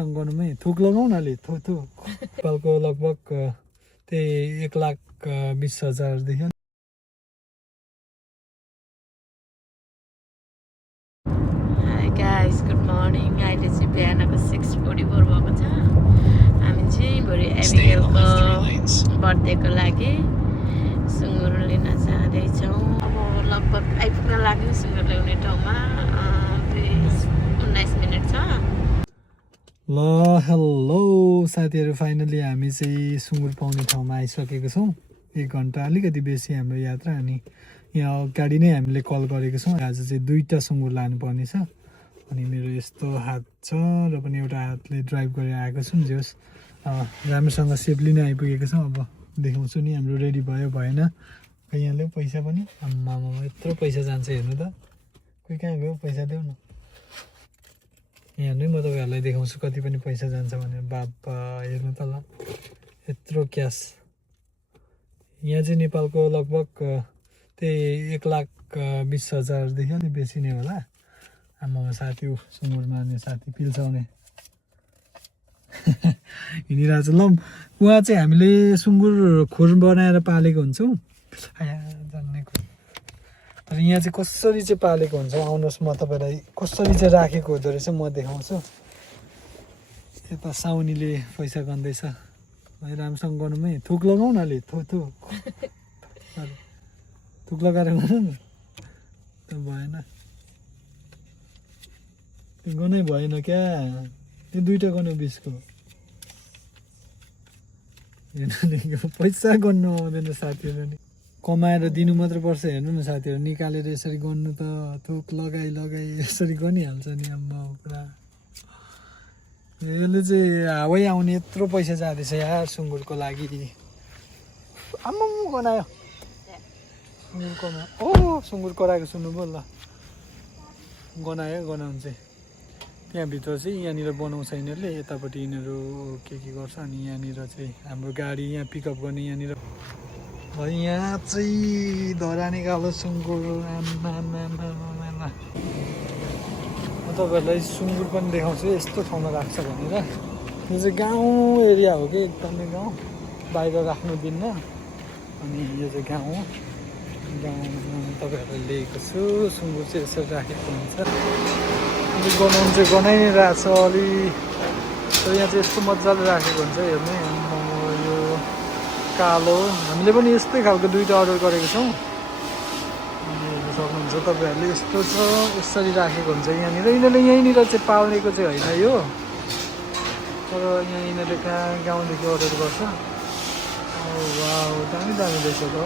गर्नुमै थुक लगाउ न अलि थु पालको लगभग त्यही 1,20,000 हाई गाइस गुड मर्निङ अहिले चाहिँ बिहानको 6:44 भएको छ हामी चाहिँ भोलि एबिगेलको बर्थडेको लागि सुँगुर लिन जाँदैछौँ अब लगभग आइपुग्न लाग्यो सुँगुर ल्याउने ठाउँमा 19 मिनट छ ल हेलो साथीहरू फाइनली हामी चाहिँ सुँगुर पाउने ठाउँमा आइसकेको छौँ 1 घन्टा अलिकति बेसी हाम्रो यात्रा अनि यहाँ गाडी नै हामीले कल गरेको छौँ आज चाहिँ 2टा सुँगुर लानुपर्ने छ अनि मेरो यस्तो हात छ र पनि एउटा हातले ड्राइभ गरेर आएको छु जे होस् राम्रोसँग सेफली नै आइपुगेको छौँ अब देखाउँछु नि हाम्रो रेडी भयो भएन यहाँ ल्याऊ पैसा पनि आम्मामा यत्रो पैसा जान्छ हेर्नु त कोही कहाँ गयो पैसा देऊ न यहाँ नै म तपाईँहरूलाई देखाउँछु कति पनि पैसा जान्छ भनेर बाबा हेर्नु त ल यत्रो क्यास यहाँ चाहिँ नेपालको लगभग त्यही 1,20,000 अलिक बेसी नै होला आमामा साथी सुँगुर मार्ने साथी पिल्साउने हिँडिरहेको छ ल उहाँ चाहिँ हामीले सुँगुर खोर बनाएर पालेको हुन्छौँ जान्ने तर यहाँ चाहिँ कसरी चाहिँ पालेको हुन्छ आउनुहोस् म तपाईँलाई कसरी चाहिँ राखेको हुँदो रहेछ म देखाउँछु यता साउनीले पैसा गन्दैछ है राम्रोसँग गर्नुमै थुक लगाउ न अलि थुक लगाएर गर्नु न त भएन त्यो गनै भएन क्या त्यो 2टा गन्यो 20को पैसा गर्नु आउँदैन साथीहरू नि कमाएर दिनु मात्र पर्छ हेर्नु न साथीहरू निकालेर यसरी गर्नु त थुक लगाइ यसरी गनिहाल्छ नि आम्मा पुरा यसले चाहिँ हावै आउने यत्रो पैसा जाँदैछ यार सुँगुरको लागि आम्मा गनायो सुँगुर गनायो सुँगुर कराएको सुन्नुभयो ल गनाउनु चाहिँ त्यहाँभित्र चाहिँ यहाँनिर बनाउँछ यिनीहरूले यतापट्टि यिनीहरू के गर्छ अनि यहाँनिर चाहिँ हाम्रो गाडी यहाँ पिकअप गर्ने यहाँनिर यहाँ चाहिँ धरानी कालो सुँगुर म तपाईँहरूलाई सुँगुर पनि देखाउँछु यस्तो ठाउँमा राख्छ भनेर यो चाहिँ गाउँ एरिया हो कि एकदमै गाउँ बाहिर राख्नु दिन्न अनि यो चाहिँ गाउँ गाउँमा तपाईँहरूलाई लिएको छु सुँगुर चाहिँ यसरी राखेको हुन्छ अलिक गनाउनु चाहिँ गनाइ नै रहेछ अलि तर यहाँ चाहिँ यस्तो मजाले राखेको हुन्छ हेर्नु यो कालो हामीले पनि यस्तै खालको 2टा अर्डर गरेको छौँ हेर्नु सक्नुहुन्छ तपाईँहरूले यस्तो छ यसरी राखेको हुन्छ यहाँनिर यिनीहरूले यहीँनिर चाहिँ पाल्नेको चाहिँ होइन यो तर यहाँ यिनीहरूले कहाँ गाउँदेखि अर्डर गर्छ वाउ दामी रहेछ त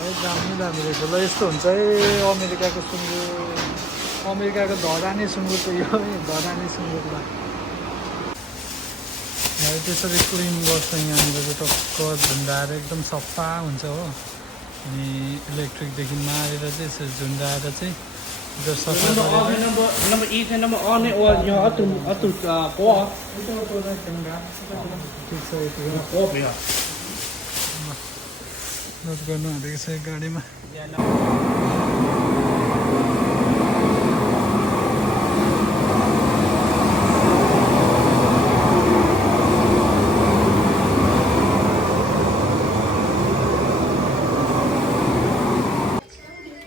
है दामी रहेछ ल यस्तो हुन्छ है अमेरिकाको सुँगुर अमेरिकाको धरानी सुँगुरको यो धरानी सुँगुरलाई त्यसरी क्लिन गर्छ यहाँनिर चाहिँ टक्क झुन्डाएर एकदम सफा हुन्छ हो अनि इलेक्ट्रिकदेखि मारेर चाहिँ यसरी झुन्डाएर चाहिँ सफा नोट गर्नु आँटेको छ गाडीमा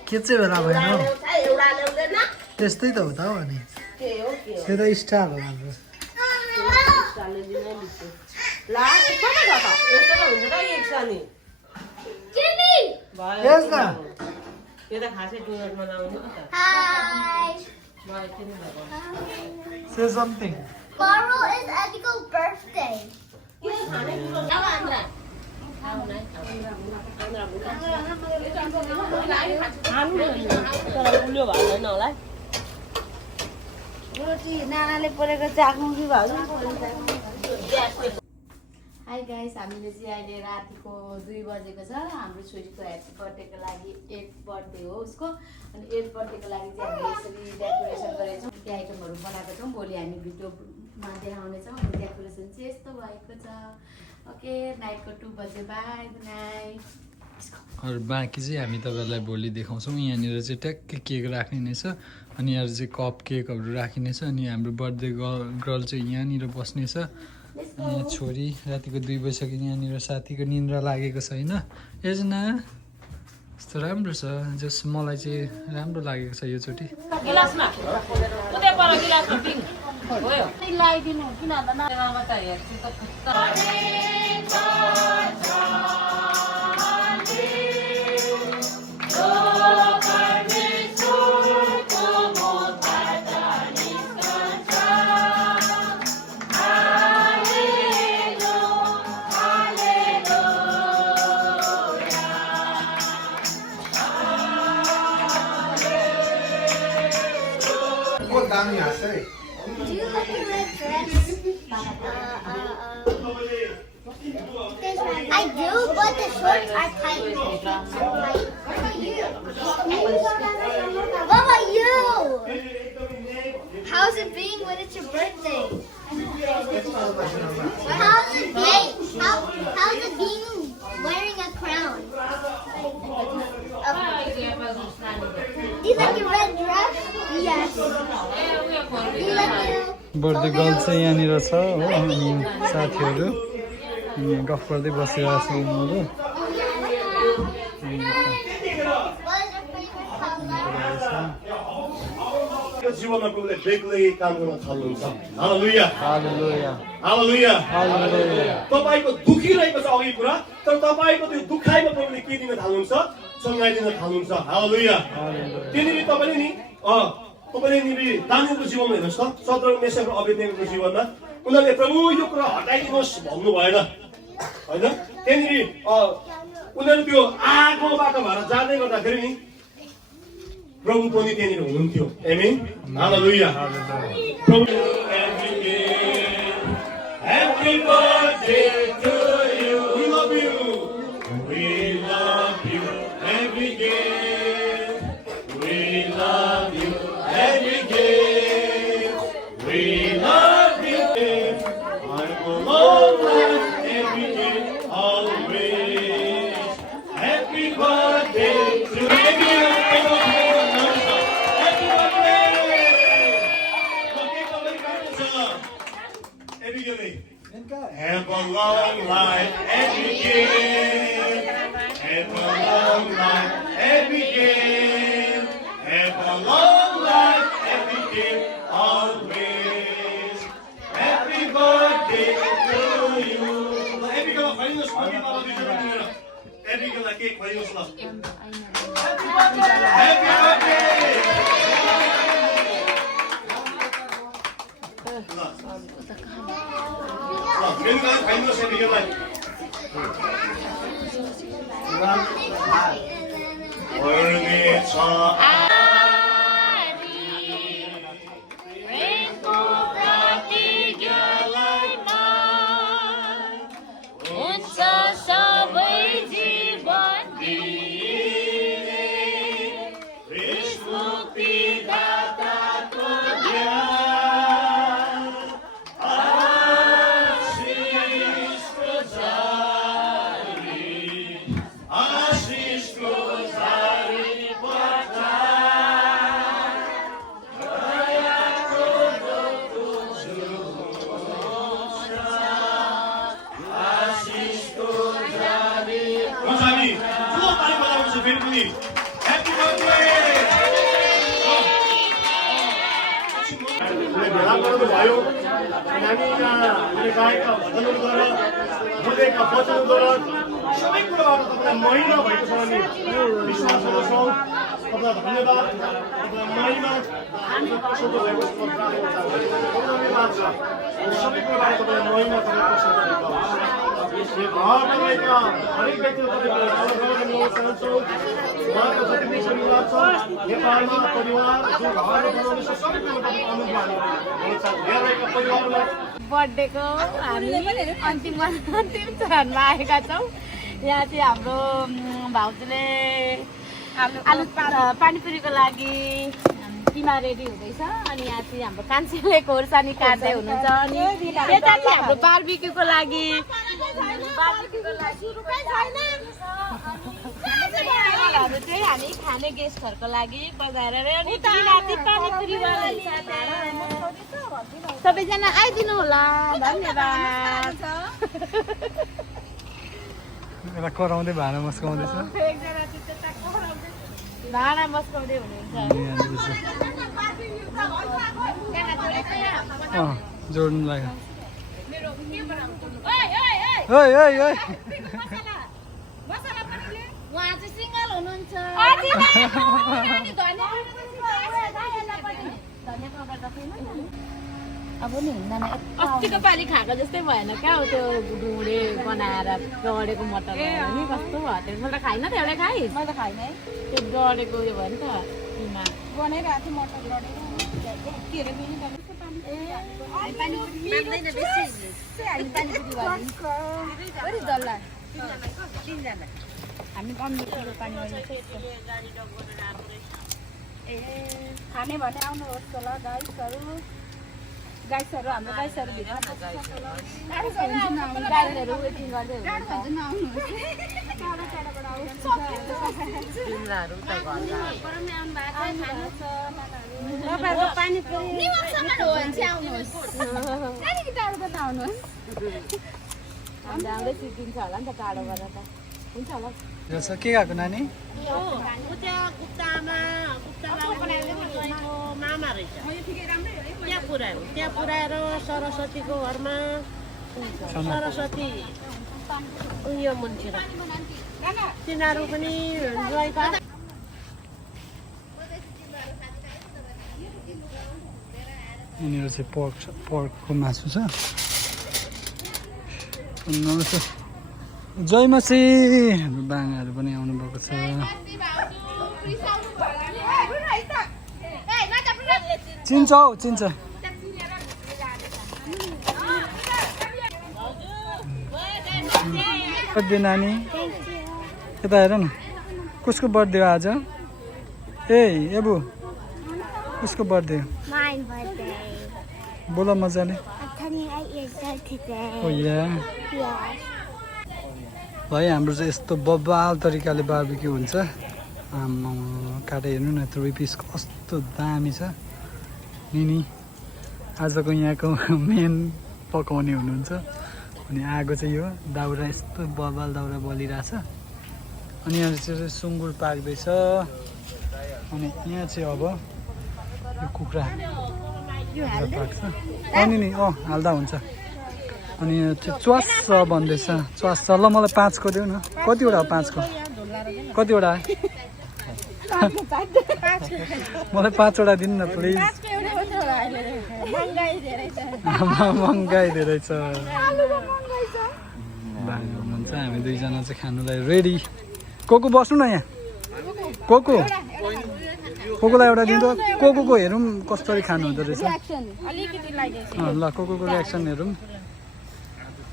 के चाहिँ होला भएन त्यस्तै त हो त हो अनि त्यो त स्टार हो हाम्रो Say something. Tomorrow is Edigo's birthday. High guys हामीले चाहिँ अहिले रातिको 2 बजेको छ हाम्रो छोरीको ह्याप्पी बर्थडेको लागि 8th बर्थडे हो उसको अनि 8th बर्थडेको लागि चाहिँ हामीले यसरी डेकोरेसन गरेको छौँ के आइटमहरू बनाएको छौँ भोलि हामी भिडियोमा देखाउनेछौँ अनि डेकोरेसन चाहिँ यस्तो भएको छ ओके नाइटको 2 बजे बाई गुड नाइट अरू बाँकी चाहिँ हामी तपाईँहरूलाई भोलि देखाउँछौँ। यहाँनिर चाहिँ ट्याक्कै केक राख्ने नै छ अनि यहाँ चाहिँ कप केकहरू राखिनेछ अनि हाम्रो बर्थडे गर्ल चाहिँ यहाँनिर बस्नेछ। यहाँ छोरी रातिको 2 बजिसक्यो यहाँनिर साथीको निन्द्रा लागेको छैन। एजना यस्तो राम्रो छ जस मलाई चाहिँ राम्रो लागेको छ योचोटि। गिलासमा उतै पर गिलासमा पिङ भयो ल्याइदिनु किन भन्दा नआमा त हेर्छु त Do you like the red dress? I do, but the shorts are tight. What about you? How's it being when it's your birthday? How's it being? How's it being wearing a crown? Do you like your red dress? Yes. Do you like your... birthday girl चाहिँ यहाँनिर छ हो अनि साथीहरू यहाँ गफ गर्दै बसिरहेको छ उनीहरू। जीवनमा कसले बेग्लै काम गर्न थाल्नुहुन्छ। हालेलुया हालेलुया हालेलुया हालेलुया। तपाईको दुखिरहेको छ अघि कुरा, तर तपाईको त्यो दुखाइमा प्रभुले के दिन थाल्नुहुन्छ? चङ्गाइदिन थाल्नुहुन्छ। हालेलुया। त्यहाँनिर तपाईँले नि तपाईँले नि दानियलको जीवनमा हेर्नुहोस् त, सद्रक मेशक र अबेदनेगोको जीवनमा उनीहरूले प्रभु यो कुरा हटाइदिनुहोस् भन्नु भएन होइन। त्यहाँनिर उनीहरू त्यो आगोबाट भएर जाँदै गर्दाखेरि नि प्रभु पनि त्यहाँनिर हुनुहुन्थ्यो। Amen hallelujah. प्रभु Happy birthday to you. We love you. We love you, Abigail. We love you, Abigail. We love you. I will always, Abigail, always. Happy birthday to Abigail. Happy birthday. Abigail. Have a long life, Abigail. Have a long life, Abigail. Have a long life, Abigail, always. Happy birthday to you. Abigail, khoidiनुहोस् mummy बाबा दुईजना मिलेर Abigailलाई cake खुवाइदिनुहोस् ल। Happy birthday. Happy birthday. Abigailलाई खुवाइदिनुहोस् Abigailलाई। Worthy छ हुन्छ सबै जीवन दिने विष्णुपति दाताको ज्ञान आशिषको झारी आशिषको झारी पठाए दयाको दोतो जुलुस आशिषको झारी हामी ठुलो ताली बजाउँछु फेरि पनि ह्यापी बर्थडे। भेला गर्नुभयो हामी हामीले गाएका भजनहरूद्वारा बोलेका वचनद्वारा सबै कुराबाट तपाईँलाई महिमा भएको छ भने विश्वास गर्छौँ। तपाईँलाई धन्यवाद, तपाईँलाई महिमा प्रशस्त भएको छ। धन्यवाद छ सबै कुराबाट तपाईँलाई महिमा प्रशस्त भएको छ। यो घर तपाईँका हरेक व्यक्तिले तपाईँको चाहन्छौँ। उहाँको जति पनि परिवार छ नेपालमा परिवार जो घर बनाउने छ सबै कुरामा अनुग्रह हेरेका परिवारलाई बर्थडेको हामी अन्तिम चरणमा आएका छौँ। यहाँ चाहिँ हाम्रो भाउजूले आलु पानीपुरीको लागि किमा रेडी हुँदैछ अनि यहाँ चाहिँ हाम्रो कान्छीले खोर्सानी काट्दै हुनुहुन्छ अनि यता चाहिँ हाम्रो बार्बिक्यूको लागि हरू चाहिँ हामी खाने गेस्टहरूको लागि बजाएर अनि पानीपुरी सबैजना आइदिनु होला धन्यवाद एउटा कराउँदै भाँडा मस्काउँदैछ भाँडा मस्काउँदै हुनुहुन्छ जोड्नु लाग्यो ओइ ओइ ओइ उहाँ चाहिँ सिङ्गल हुनुहुन्छ अब नि अस्तिको पालि खाएको जस्तै भएन क्या हो त्यो ढुँडे बनाएर डढेको मटर नि कस्तो भयो त्यो मैले त खाइनँ त एउटै खाइस् मैले त खाइनँ है त्यो डढेको उयो भयो नि त किमा बनाइरहेको थिएँ मटर डढेको हामी कम्ती पानी ए खाने भने आउनुहोस् ल गाइसहरू हाम्रो गाइसहरू गाइसहरू वेटिङ गर्दै आउँदै सिकिन्छ होला नि त टाढोबाट त हुन्छ होला के खाएको नानी मामा रहेछ त्यहाँ पुऱ्याएर सरस्वतीको घरमा सरस्वती उयो मान्छे तिनीहरू पनि यिनीहरू चाहिँ पर्कको मासु छ जयमसी हाम्रो बाङ्गाहरू पनि आउनु भएको छ चिन्छ हौ चिन्छ बर्थडे नानी यता हेर न कसको बर्थडे हो आज ए एबु कसको बर्थडे हो बोल मजाले भाइ हाम्रो चाहिँ यस्तो बब्बाल तरिकाले बार्बिक्यू हुन्छ काटेर हेर्नु न 3 पिस कस्तो दामी छ नि आजको यहाँको मेन पकाउने हुनुहुन्छ अनि आगो चाहिँ यो दाउरा यस्तो बब्बाल दाउरा बलिरहेछ अनि यहाँ चाहिँ सुँगुर पाक्दैछ अनि यहाँ चाहिँ अब यो कुखुरा पाक्छ अनि नि हाल्दा हुन्छ अनि त्यो च्वास्स भन्दैछ च्वास्स ल मलाई 5 को देऊ न कतिवटा हो 5 को कतिवटा मलाई 5 वटा दिनु न प्लिज महँगाई धेरै छ हुन्छ हामी दुईजना चाहिँ खानुलाई रेडी कोको बस्नु न यहाँ कोकोलाई एउटा दिनु कोको हेरौँ कसरी खानु हुँदो रहेछ ल कोको रियाक्सन हेरौँ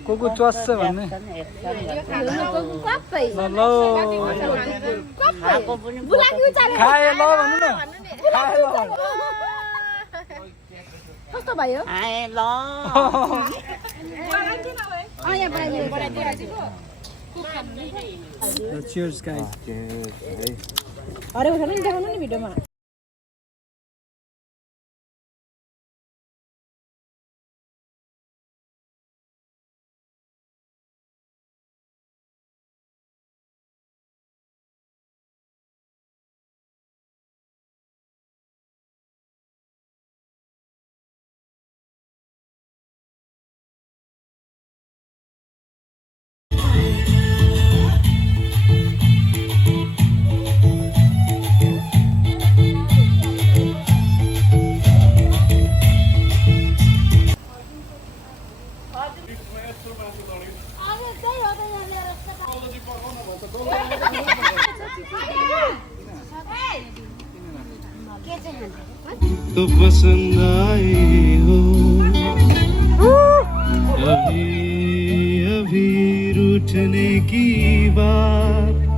कोको च्वास्छ भन्ने खाए ल भन्नु न कस्तो भयो Cheers guys. अरे उठाउनु नि देखाउनु नि भिडियोमा तो पसंद आए हो अभी अभी रूठने की बात